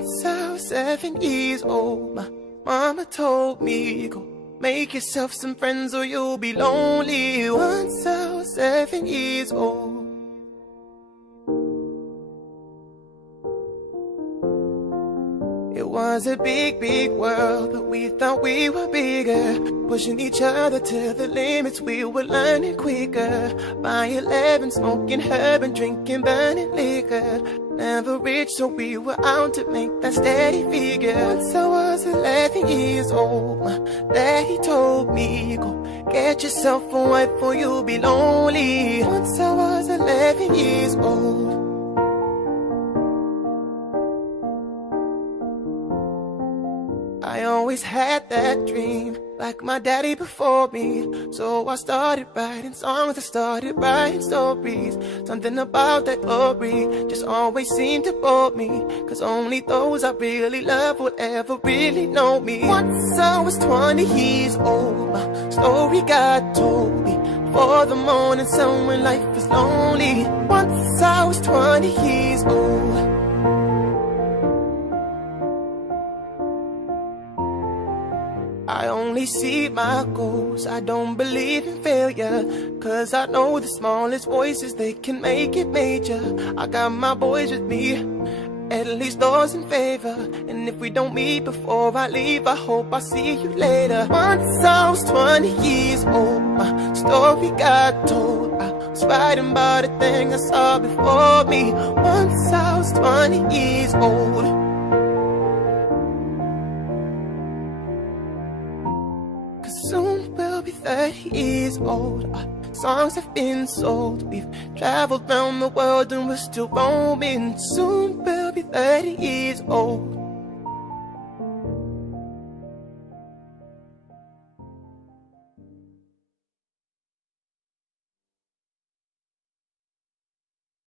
Once I was 7 years old, my mama told me, go make yourself some friends or you'll be lonely. Once I was 7 years old. It was a big, big world, but we thought we were bigger. Pushing each other to the limits, we were learning quicker. By 11, smoking herb and drinking burning liquor. Never rich, so we were out to make that steady figure. Once I was 11 years old, my daddy told me, go get yourself a wife or you'll be lonely. Once I was 11 years old. I always had that dream, like my daddy before me. So I started writing songs, I started writing stories. Something about that glory just always seemed to bore me, cause only those I really love will ever really know me. Once I was 20 years old, my story got told me. For the morning sun when life is lonely. Once I was 20 years old. I only see my goals, I don't believe in failure, cause I know the smallest voices, they can make it major. I got my boys with me, at least those in favor. And if we don't meet before I leave, I hope I see you later. Once I was 20 years old, my story got told. I was writing about a thing I saw before me. Once I was 20 years old. Soon we'll be 30 years old. Our songs have been sold. We've traveled around the world and we're still roaming. Soon we'll be 30 years old.